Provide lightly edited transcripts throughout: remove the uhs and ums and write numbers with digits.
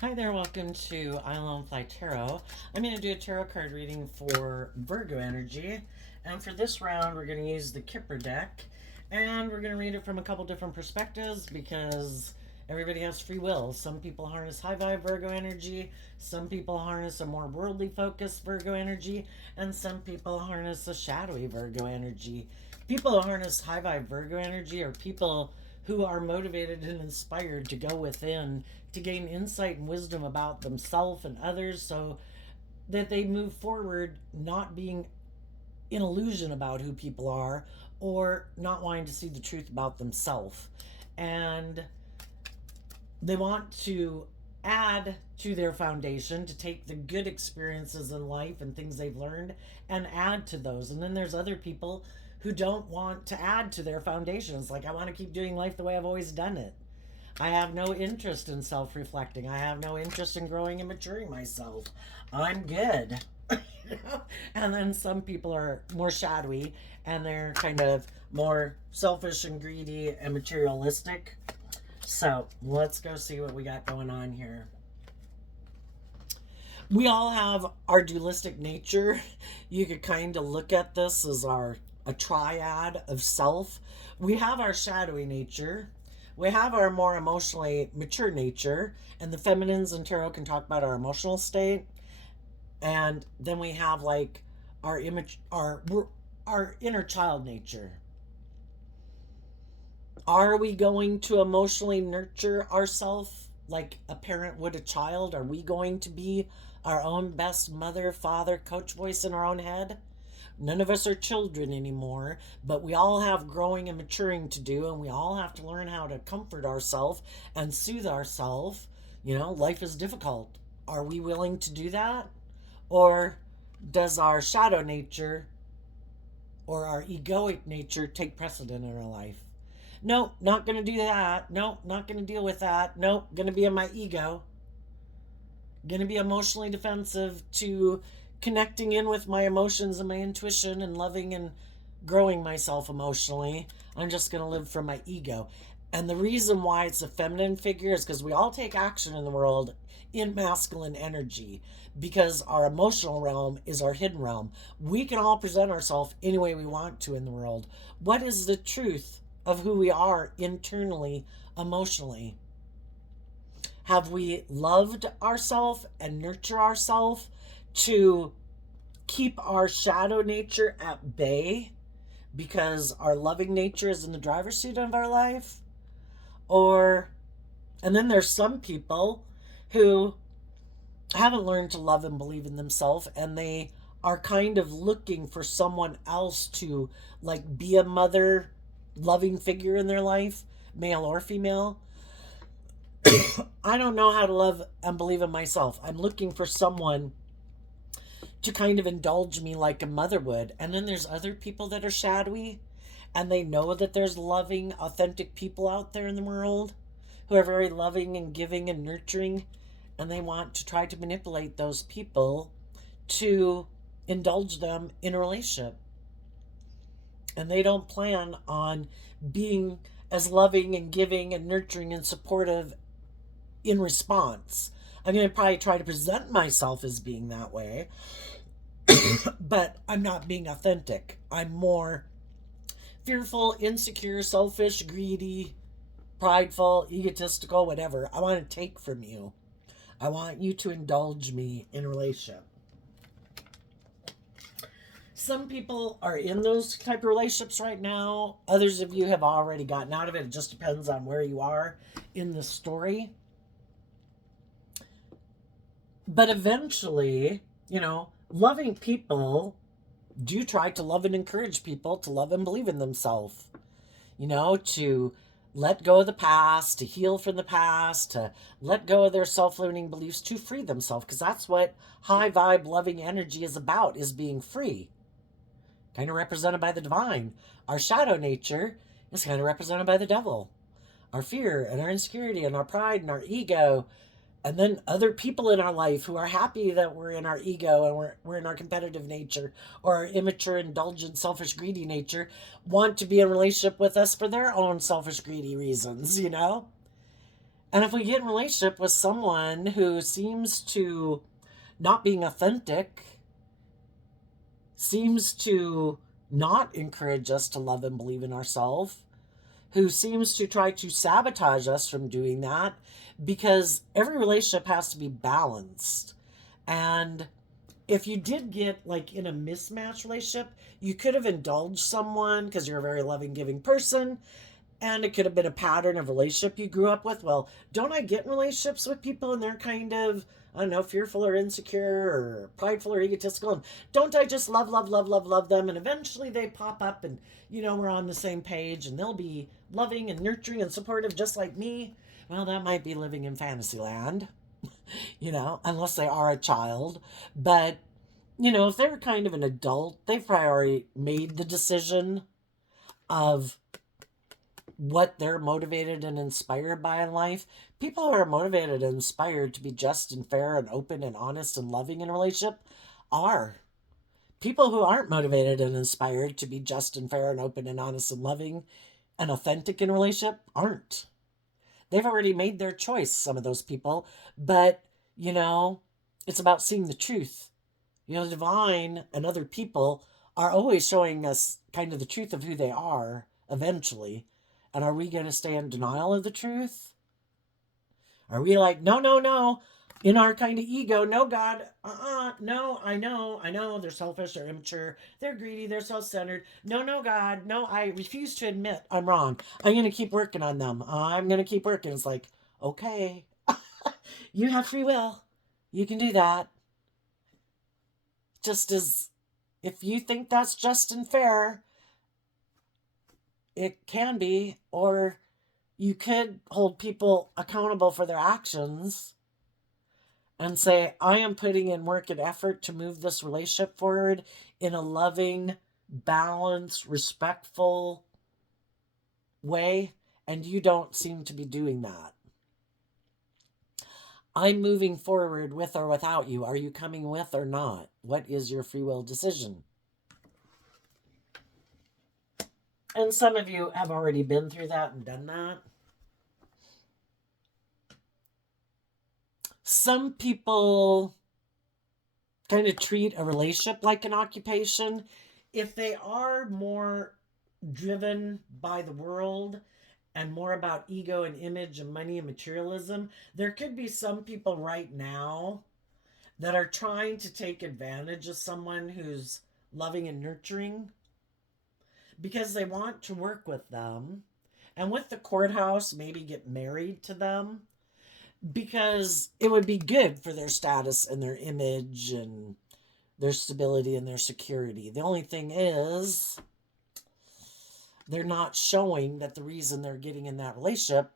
Hi there, welcome to I Alone Fly Tarot. I'm going to do a tarot card reading for Virgo energy. And for this round, we're going to use the Kipper deck. And we're going to read it from a couple different perspectives because everybody has free will. Some people harness high vibe Virgo energy, some people harness a more worldly focused Virgo energy, and some people harness a shadowy Virgo energy. People who harness high vibe Virgo energy are people who are motivated and inspired to go within to gain insight and wisdom about themselves and others so that they move forward not being in illusion about who people are or not wanting to see the truth about themselves. And they want to add to their foundation to take the good experiences in life and things they've learned and add to those. And then there's other people who don't want to add to their foundations. Like, I want to keep doing life the way I've always done it. I have no interest in self reflecting. I have no interest in growing and maturing myself. I'm good. And then some people are more shadowy and they're kind of more selfish and greedy and materialistic. So let's go see what we got going on here. We all have our dualistic nature. You could kind of look at this as a triad of self. We have our shadowy nature. We have our more emotionally mature nature, and the feminines in tarot can talk about our emotional state. And then we have like our image, our inner child nature. Are we going to emotionally nurture ourselves like a parent would a child? Are we going to be our own best mother, father, coach voice in our own head? None of us are children anymore, but we all have growing and maturing to do, and we all have to learn how to comfort ourselves and soothe ourselves. Life is difficult. Are we willing to do that? Or does our shadow nature or our egoic nature take precedent in our life? Nope, not going to do that. Nope, not going to deal with that. Nope, going to be in my ego. Going to be emotionally defensive to connecting in with my emotions and my intuition and loving and growing myself emotionally. I'm just going to live from my ego. And the reason why it's a feminine figure is because we all take action in the world in masculine energy, because our emotional realm is our hidden realm. We can all present ourselves any way we want to in the world. What is the truth of who we are internally, emotionally? Have we loved ourselves and nurture ourselves to keep our shadow nature at bay because our loving nature is in the driver's seat of our life? And then there's some people who haven't learned to love and believe in themselves, and they are kind of looking for someone else to like be a mother loving figure in their life, male or female. I don't know how to love and believe in myself. I'm looking for someone to kind of indulge me like a mother would. And then there's other people that are shadowy, and they know that there's loving, authentic people out there in the world who are very loving and giving and nurturing, and they want to try to manipulate those people to indulge them in a relationship. And they don't plan on being as loving and giving and nurturing and supportive in response. I'm going to probably try to present myself as being that way, but I'm not being authentic. I'm more fearful, insecure, selfish, greedy, prideful, egotistical, whatever. I want to take from you. I want you to indulge me in a relationship. Some people are in those type of relationships right now. Others of you have already gotten out of it. It just depends on where you are in the story. But eventually, loving people do try to love and encourage people to love and believe in themselves. To let go of the past, to heal from the past, to let go of their self-limiting beliefs, to free themselves. Because that's what high vibe loving energy is about, is being free. Kind of represented by the divine. Our shadow nature is kind of represented by the devil. Our fear and our insecurity and our pride and our ego. And then other people in our life who are happy that we're in our ego and we're in our competitive nature or our immature, indulgent, selfish, greedy nature want to be in a relationship with us for their own selfish, greedy reasons, And if we get in a relationship with someone who seems to not being authentic, seems to not encourage us to love and believe in ourselves, who seems to try to sabotage us from doing that, because every relationship has to be balanced. And if you did get like in a mismatched relationship, you could have indulged someone because you're a very loving, giving person, and it could have been a pattern of relationship you grew up with. Well, don't I get in relationships with people and they're kind of, I don't know, fearful or insecure or prideful or egotistical, and don't I just love, love, love, love, love them, and eventually they pop up and we're on the same page and they'll be loving and nurturing and supportive just like me? Well, that might be living in fantasy land, unless they are a child. But if they're kind of an adult, they've probably already made the decision of what they're motivated and inspired by in life. People who are motivated and inspired to be just and fair and open and honest and loving in a relationship are. People who aren't motivated and inspired to be just and fair and open and honest and loving and authentic in a relationship aren't. They've already made their choice, some of those people. But, it's about seeing the truth. The divine and other people are always showing us kind of the truth of who they are eventually. And are we going to stay in denial of the truth? Are we like, no, no, no, in our kind of ego, no, God, no, I know, they're selfish, they're immature, they're greedy, they're self centered. No, no, God, no, I refuse to admit I'm wrong. I'm going to keep working on them. I'm going to keep working. It's like, okay, you have free will. You can do that. Just as if you think that's just and fair, it can be, or you could hold people accountable for their actions and say, I am putting in work and effort to move this relationship forward in a loving, balanced, respectful way, and you don't seem to be doing that. I'm moving forward with or without you. Are you coming with or not? What is your free will decision? And some of you have already been through that and done that. Some people kind of treat a relationship like an occupation. If they are more driven by the world and more about ego and image and money and materialism, there could be some people right now that are trying to take advantage of someone who's loving and nurturing because they want to work with them and with the courthouse maybe get married to them because it would be good for their status and their image and their stability and their security. The only thing is, they're not showing that the reason they're getting in that relationship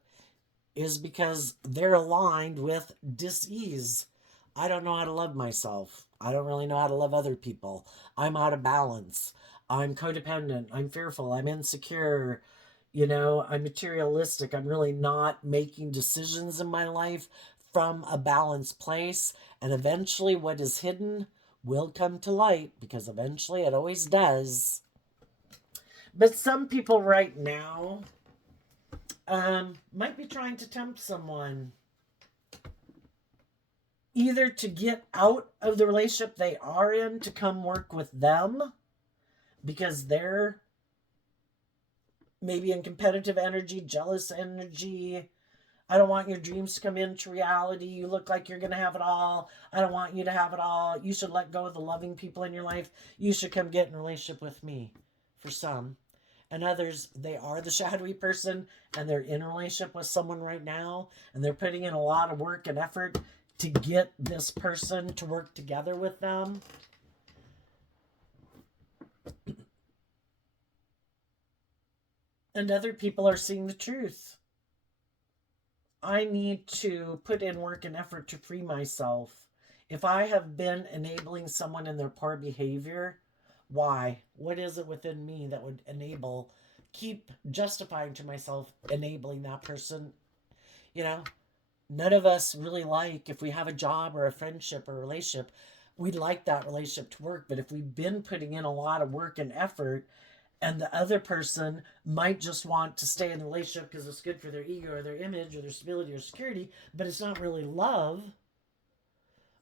is because they're aligned with dis-ease. I don't know how to love myself. I don't really know how to love other people. I'm out of balance. I'm codependent. I'm fearful. I'm insecure. I'm materialistic. I'm really not making decisions in my life from a balanced place. And eventually, what is hidden will come to light because eventually it always does. But some people right now might be trying to tempt someone either to get out of the relationship they are in to come work with them because they're maybe in competitive energy, jealous energy. I don't want your dreams to come into reality. You look like you're going to have it all. I don't want you to have it all. You should let go of the loving people in your life. You should come get in a relationship with me, for some. And others, they are the shadowy person and they're in a relationship with someone right now and they're putting in a lot of work and effort to get this person to work together with them. And other people are seeing the truth. I need to put in work and effort to free myself. If I have been enabling someone in their poor behavior, why? What is it within me that would keep justifying to myself enabling that person? None of us really like, if we have a job or a friendship or a relationship, we'd like that relationship to work. But if we've been putting in a lot of work and effort And the other person might just want to stay in the relationship because it's good for their ego or their image or their stability or security, but it's not really love.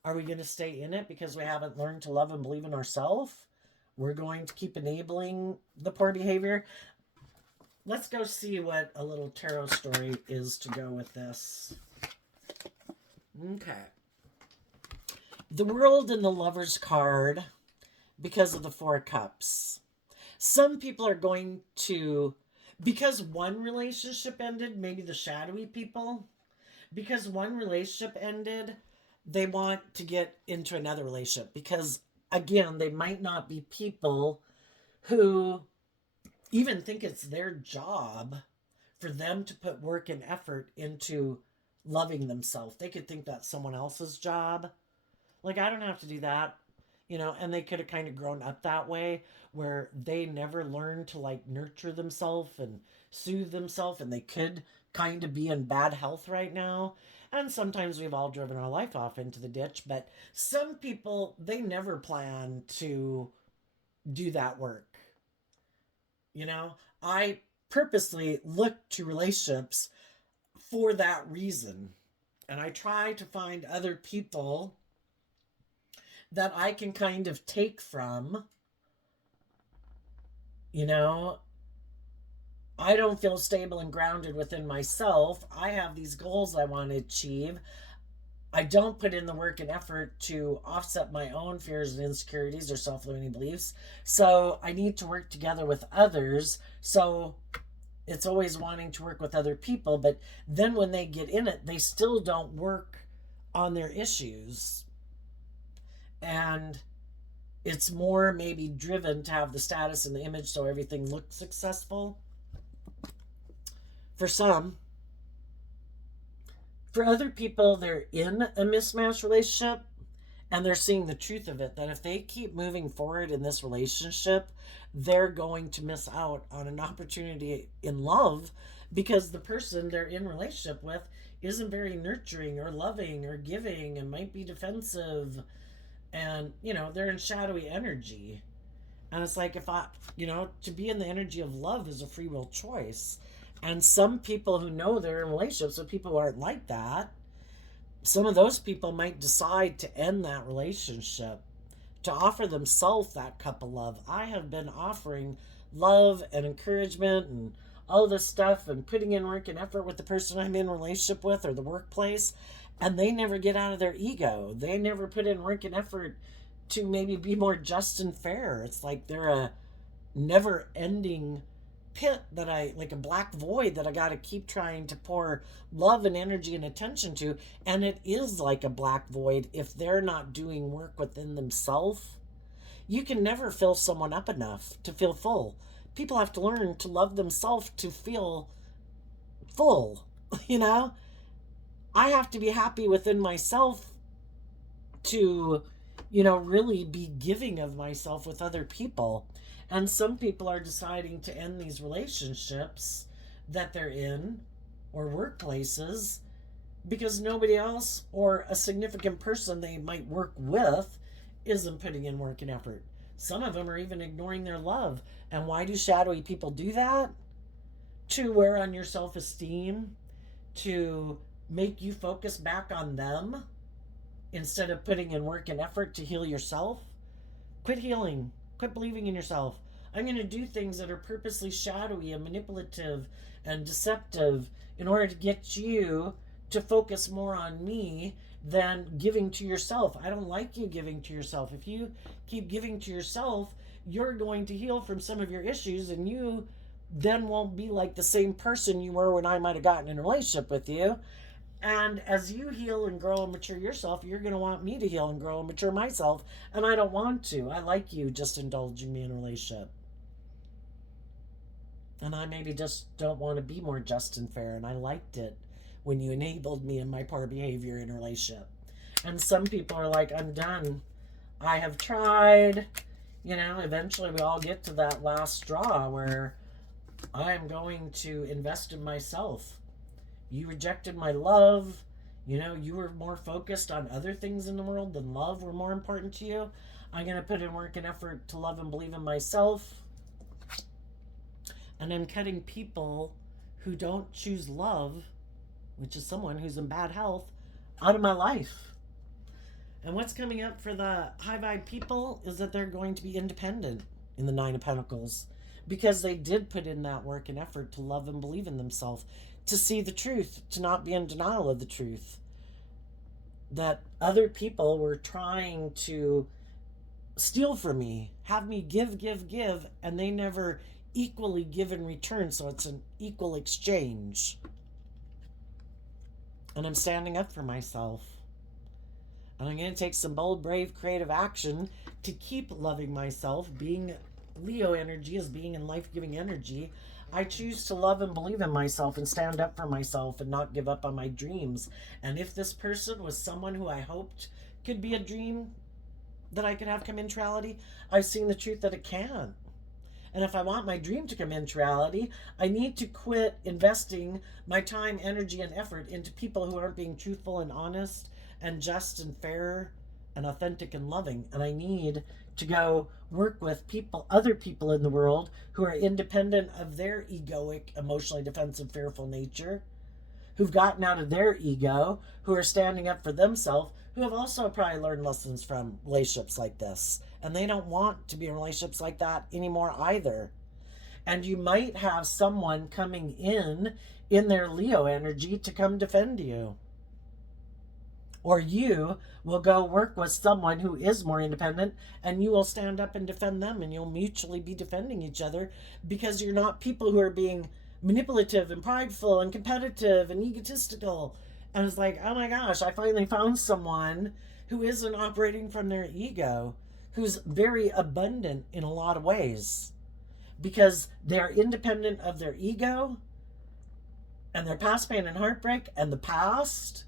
Are we going to stay in it because we haven't learned to love and believe in ourselves? We're going to keep enabling the poor behavior. Let's go see what a little tarot story is to go with this. Okay. The World and the Lover's card, because of the Four of Cups. Some people are going to, because one relationship ended, maybe the shadowy people, because one relationship ended, they want to get into another relationship. Because, again, they might not be people who even think it's their job for them to put work and effort into loving themselves. They could think that's someone else's job. Like, I don't have to do that, and they could have kind of grown up that way where they never learned to like nurture themselves and soothe themselves, and they could kind of be in bad health right now. And sometimes we've all driven our life off into the ditch, but some people, they never plan to do that work. I purposely look to relationships for that reason. And I try to find other people that I can kind of take from. I don't feel stable and grounded within myself. I have these goals I want to achieve. I don't put in the work and effort to offset my own fears and insecurities or self-limiting beliefs. So I need to work together with others. So it's always wanting to work with other people. But then when they get in it, they still don't work on their issues. And it's more maybe driven to have the status and the image so everything looks successful. For some. For other people, they're in a mismatched relationship and they're seeing the truth of it, that if they keep moving forward in this relationship, they're going to miss out on an opportunity in love because the person they're in relationship with isn't very nurturing or loving or giving and might be defensive. And, they're in shadowy energy. And it's like, to be in the energy of love is a free will choice. And some people who know they're in relationships with people who aren't like that, some of those people might decide to end that relationship to offer themselves that cup of love. I have been offering love and encouragement and all this stuff and putting in work and effort with the person I'm in relationship with or the workplace, and they never get out of their ego. They never put in work and effort to maybe be more just and fair. It's like they're a never ending pit like a black void that I got to keep trying to pour love and energy and attention to. And it is like a black void if they're not doing work within themselves. You can never fill someone up enough to feel full. People have to learn to love themselves to feel full. I have to be happy within myself to, really be giving of myself with other people. And some people are deciding to end these relationships that they're in or workplaces because nobody else or a significant person they might work with isn't putting in work and effort. Some of them are even ignoring their love. And why do shadowy people do that? To wear on your self-esteem, to make you focus back on them instead of putting in work and effort to heal yourself. Quit healing. Quit believing in yourself. I'm going to do things that are purposely shadowy and manipulative and deceptive in order to get you to focus more on me than giving to yourself. I don't like you giving to yourself. If you keep giving to yourself, you're going to heal from some of your issues, and you then won't be like the same person you were when I might have gotten in a relationship with you. And as you heal and grow and mature yourself, you're going to want me to heal and grow and mature myself. And I don't want to. I like you just indulging me in a relationship. And I maybe just don't want to be more just and fair. And I liked it when you enabled me in my poor behavior in a relationship. And some people are like, I'm done. I have tried. Eventually we all get to that last straw where I'm going to invest in myself. You rejected my love. You were more focused on other things in the world than love were more important to you. I'm going to put in work and effort to love and believe in myself. And I'm cutting people who don't choose love, which is someone who's in bad health, out of my life. And what's coming up for the high vibe people is that they're going to be independent in the Nine of Pentacles because they did put in that work and effort to love and believe in themselves, to see the truth, to not be in denial of the truth. That other people were trying to steal from me, have me give, give, give, and they never equally give in return. So it's an equal exchange. And I'm standing up for myself. And I'm going to take some bold, brave, creative action to keep loving myself. Being Leo energy is being in life giving energy. I choose to love and believe in myself and stand up for myself and not give up on my dreams. And if this person was someone who I hoped could be a dream that I could have come into reality, I've seen the truth that it can. And if I want my dream to come into reality, I need to quit investing my time, energy, and effort into people who aren't being truthful and honest and just and fair and authentic and loving. And I need to go work with people, other people in the world who are independent of their egoic, emotionally defensive, fearful nature, who've gotten out of their ego, who are standing up for themselves, who have also probably learned lessons from relationships like this. And they don't want to be in relationships like that anymore either. And you might have someone coming in their Leo energy to come defend you. Or you will go work with someone who is more independent and you will stand up and defend them, and you'll mutually be defending each other because you're not people who are being manipulative and prideful and competitive and egotistical. And it's like, oh my gosh, I finally found someone who isn't operating from their ego, who's very abundant in a lot of ways because they're independent of their ego and their past pain and heartbreak and the past.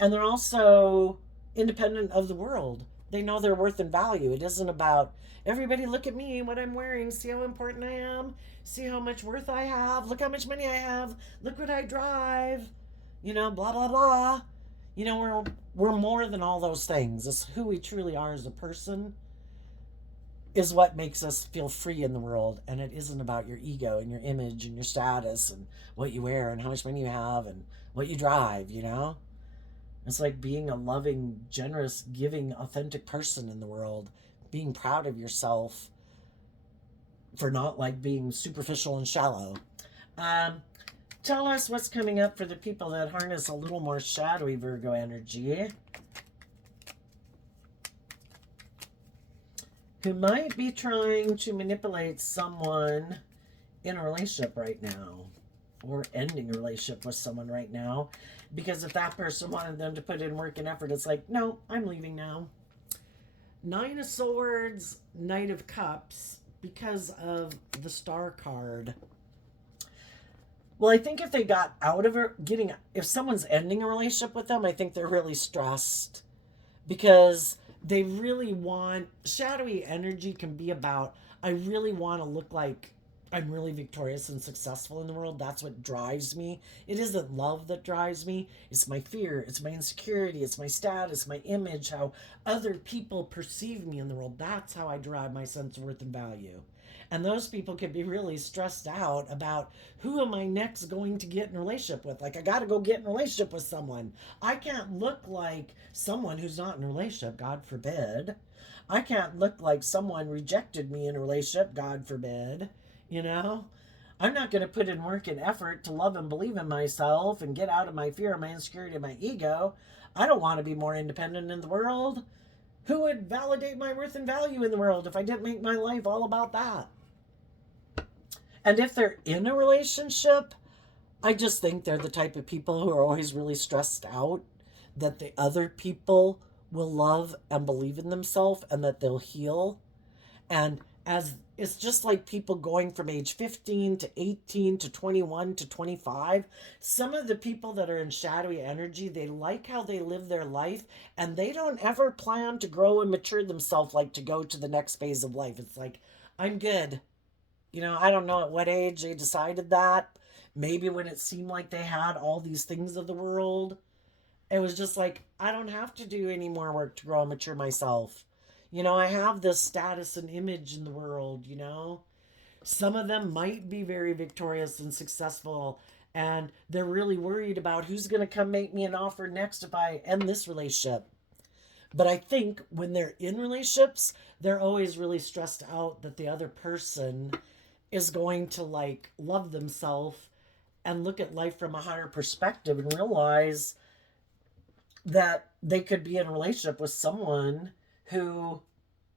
And they're also independent of the world. They know their worth and value. It isn't about everybody look at me, what I'm wearing, see how important I am, see how much worth I have, look how much money I have, look what I drive, blah blah blah. We're more than all those things. It's who we truly are as a person is what makes us feel free in the world. And it isn't about your ego and your image and your status and what you wear and how much money you have and what you drive. It's like being a loving, generous, giving, authentic person in the world, being proud of yourself for not like being superficial and shallow. Tell us what's coming up for the people that harness a little more shadowy Virgo energy, who might be trying to manipulate someone in a relationship right now, or ending a relationship with someone right now, because if that person wanted them to put in work and effort, it's like, no, I'm leaving now. Nine of Swords, Knight of Cups, because of the Star card. Well, I think if they got out of it, if someone's ending a relationship with them, I think they're really stressed because they really want, shadowy energy can be about, I really want to look like I'm really victorious and successful in the world. That's what drives me. It isn't love that drives me. It's my fear. It's my insecurity. It's my status, my image, how other people perceive me in the world. That's how I derive my sense of worth and value. And those people can be really stressed out about who am I next going to get in a relationship with? Like, I got to go get in a relationship with someone. I can't look like someone who's not in a relationship, God forbid. I can't look like someone rejected me in a relationship, God forbid. I'm not going to put in work and effort to love and believe in myself and get out of my fear, my insecurity, and my ego. I don't want to be more independent in the world. Who would validate my worth and value in the world if I didn't make my life all about that? And if they're in a relationship, I just think they're the type of people who are always really stressed out that the other people will love and believe in themselves and that they'll heal. And as it's just like people going from age 15 to 18 to 21 to 25. Some of the people that are in shadowy energy, they like how they live their life and they don't ever plan to grow and mature themselves, like to go to the next phase of life. It's like, I'm good. I don't know at what age they decided that. Maybe when it seemed like they had all these things of the world. It was just like, I don't have to do any more work to grow and mature myself. I have this status and image in the world. Some of them might be very victorious and successful, and they're really worried about who's going to come make me an offer next if I end this relationship. But I think when they're in relationships, they're always really stressed out that the other person is going to like love themselves and look at life from a higher perspective and realize that they could be in a relationship with someone who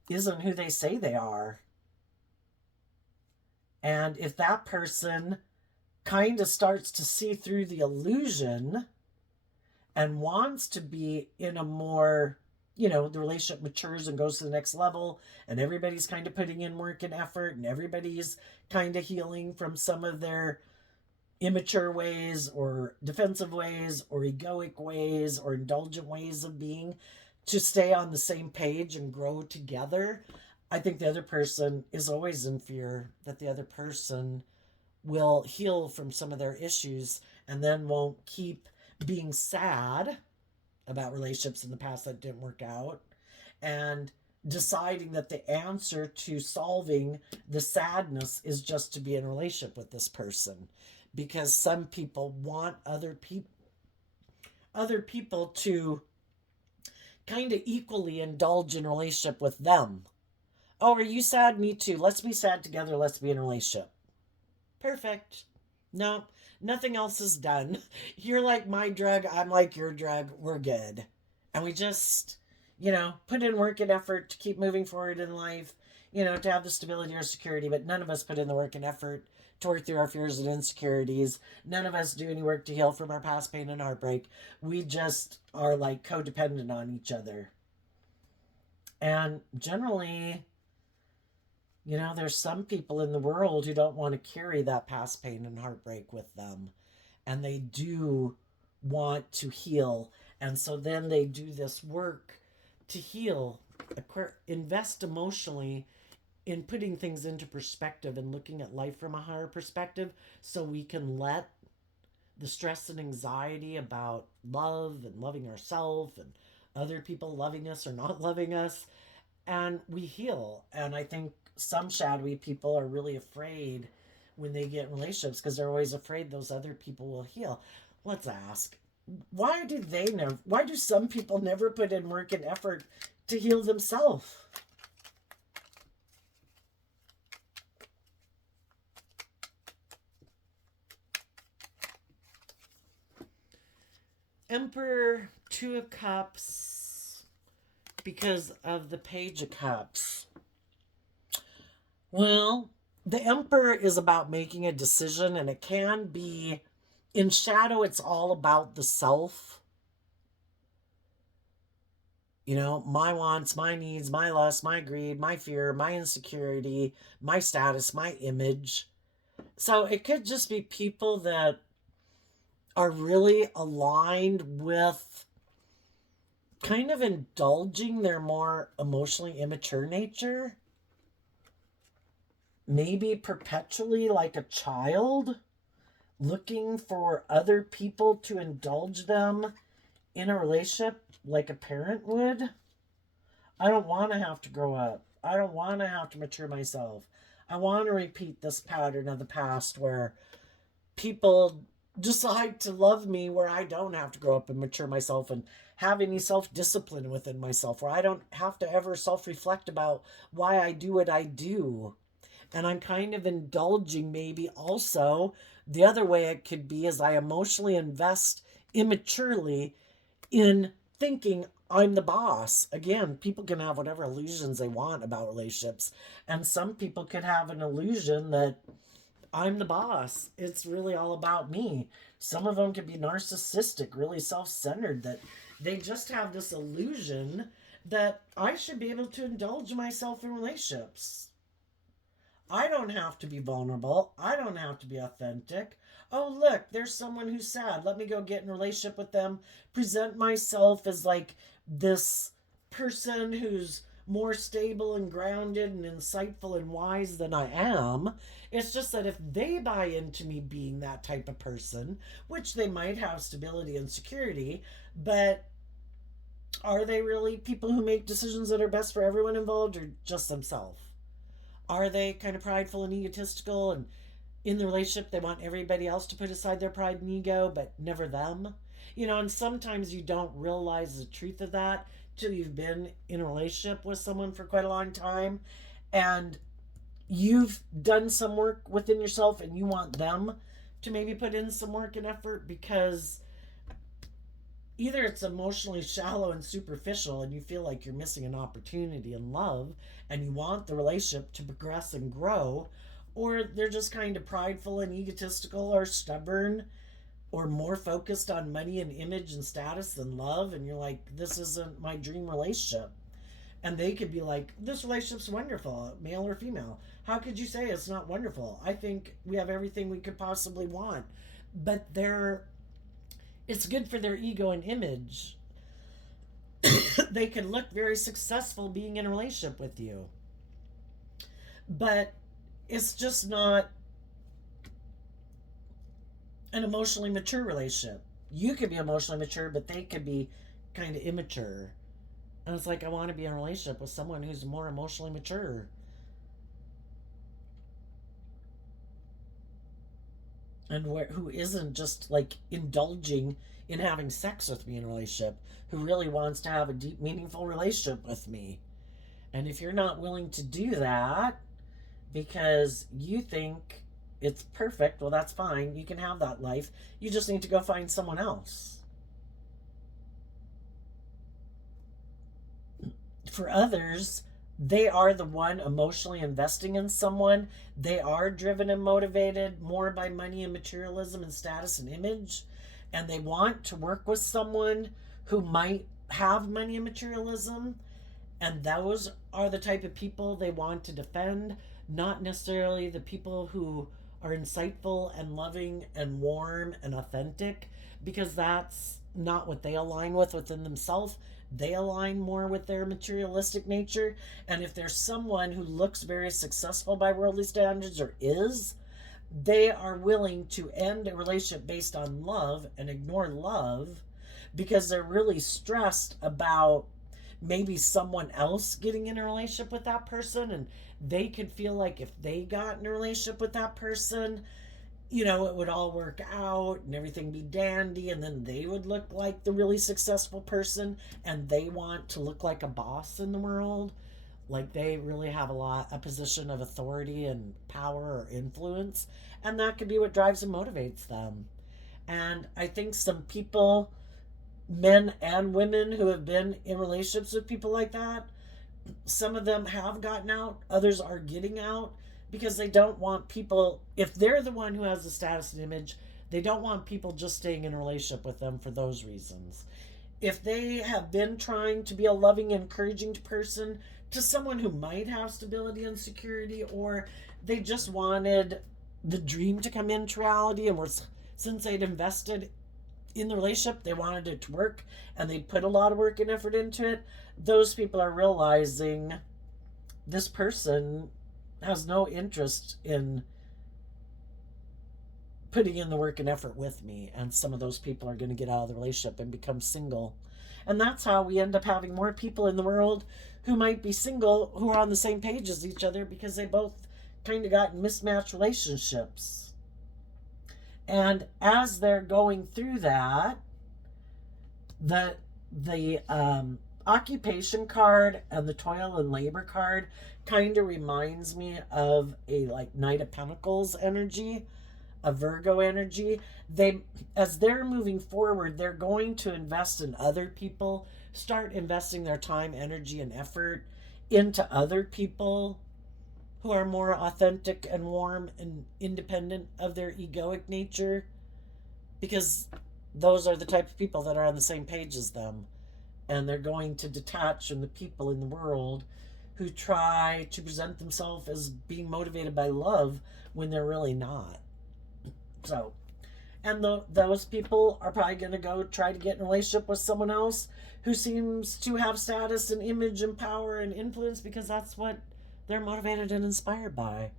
isn't who they say they are. And if that person kind of starts to see through the illusion and wants to be in a more, the relationship matures and goes to the next level, and everybody's kind of putting in work and effort, and everybody's kind of healing from some of their immature ways or defensive ways or egoic ways or indulgent ways of being, to stay on the same page and grow together. I think the other person is always in fear that the other person will heal from some of their issues and then won't keep being sad about relationships in the past that didn't work out, and deciding that the answer to solving the sadness is just to be in a relationship with this person, because some people want other people to kind of equally indulge in a relationship with them. Oh, are you sad? Me too. Let's be sad together. Let's be in a relationship. Perfect. No, nothing else is done. You're like my drug. I'm like your drug. We're good. And we just, put in work and effort to keep moving forward in life, to have the stability or security. But none of us put in the work and effort to work through our fears and insecurities. None of us do any work to heal from our past pain and heartbreak. We just are like codependent on each other. And generally, there's some people in the world who don't want to carry that past pain and heartbreak with them. And they do want to heal. And so then they do this work to heal, invest emotionally in putting things into perspective and looking at life from a higher perspective, so we can let the stress and anxiety about love and loving ourselves and other people loving us or not loving us, and we heal. And I think some shadowy people are really afraid when they get in relationships because they're always afraid those other people will heal. Let's ask, why do some people never put in work and effort to heal themselves? Emperor, Two of Cups, because of the Page of Cups. Well, the Emperor is about making a decision, and it can be in shadow, it's all about the self. My wants, my needs, my lust, my greed, my fear, my insecurity, my status, my image. So it could just be people that are really aligned with kind of indulging their more emotionally immature nature. Maybe perpetually like a child, looking for other people to indulge them in a relationship like a parent would. I don't want to have to grow up. I don't want to have to mature myself. I want to repeat this pattern of the past where people decide to love me where I don't have to grow up and mature myself and have any self discipline within myself, where I don't have to ever self reflect about why I do what I do. And I'm kind of indulging, maybe also the other way it could be is I emotionally invest immaturely in thinking I'm the boss. Again, people can have whatever illusions they want about relationships. And some people could have an illusion that I'm the boss. It's really all about me. Some of them could be narcissistic, really self centered, that they just have this illusion that I should be able to indulge myself in relationships. I don't have to be vulnerable. I don't have to be authentic. Oh, look, there's someone who's sad. Let me go get in a relationship with them. Present myself as like this person who's more stable and grounded and insightful and wise than I am. It's just that if they buy into me being that type of person, which they might have stability and security, but are they really people who make decisions that are best for everyone involved or just themselves? Are they kind of prideful and egotistical, and in the relationship they want everybody else to put aside their pride and ego but never them? And sometimes you don't realize the truth of that till you've been in a relationship with someone for quite a long time, and you've done some work within yourself and you want them to maybe put in some work and effort, because either it's emotionally shallow and superficial and you feel like you're missing an opportunity in love and you want the relationship to progress and grow, or they're just kind of prideful and egotistical or stubborn or more focused on money and image and status than love, and you're like, this isn't my dream relationship. And they could be like, this relationship's wonderful, male or female. How could you say it's not wonderful? I think we have everything we could possibly want. But it's good for their ego and image. They can look very successful being in a relationship with you, but it's just not an emotionally mature relationship. You could be emotionally mature, but they could be kind of immature. And it's like, I want to be in a relationship with someone who's more emotionally mature. And who isn't just like indulging in having sex with me in a relationship, who really wants to have a deep, meaningful relationship with me. And if you're not willing to do that because you think it's perfect, well, that's fine. You can have that life. You just need to go find someone else. For others, they are the one emotionally investing in someone. They are driven and motivated more by money and materialism and status and image. And they want to work with someone who might have money and materialism. And those are the type of people they want to defend, not necessarily the people who are insightful and loving and warm and authentic, because that's not what they align with within themselves. They align more with their materialistic nature. And if there's someone who looks very successful by worldly standards, or is, they are willing to end a relationship based on love and ignore love because they're really stressed about maybe someone else getting in a relationship with that person, and they could feel like if they got in a relationship with that person, it would all work out and everything be dandy, and then they would look like the really successful person, and they want to look like a boss in the world, like they really have a position of authority and power or influence, and that could be what drives and motivates them. And I think some people, men and women, who have been in relationships with people like that, some of them have gotten out, others are getting out, because they don't want people, if they're the one who has the status and image, they don't want people just staying in a relationship with them for those reasons. If they have been trying to be a loving, encouraging person to someone who might have stability and security, or they just wanted the dream to come into reality, and since they'd invested in the relationship, they wanted it to work, and they put a lot of work and effort into it, those people are realizing this person has no interest in putting in the work and effort with me, and some of those people are going to get out of the relationship and become single. And that's how we end up having more people in the world who might be single who are on the same page as each other, because they both kind of got mismatched relationships. And as they're going through that, the occupation card and the toil and labor card kind of reminds me of a like Knight of Pentacles energy, a Virgo energy. As they're moving forward, they're going to invest in other people, start investing their time, energy, and effort into other people who are more authentic and warm and independent of their egoic nature, because those are the type of people that are on the same page as them. And they're going to detach from the people in the world who try to present themselves as being motivated by love when they're really not. So, and those people are probably going to go try to get in a relationship with someone else who seems to have status and image and power and influence, because that's what they're motivated and inspired by.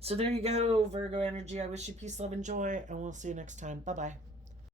So there you go, Virgo energy. I wish you peace, love, and joy, and we'll see you next time. Bye-bye.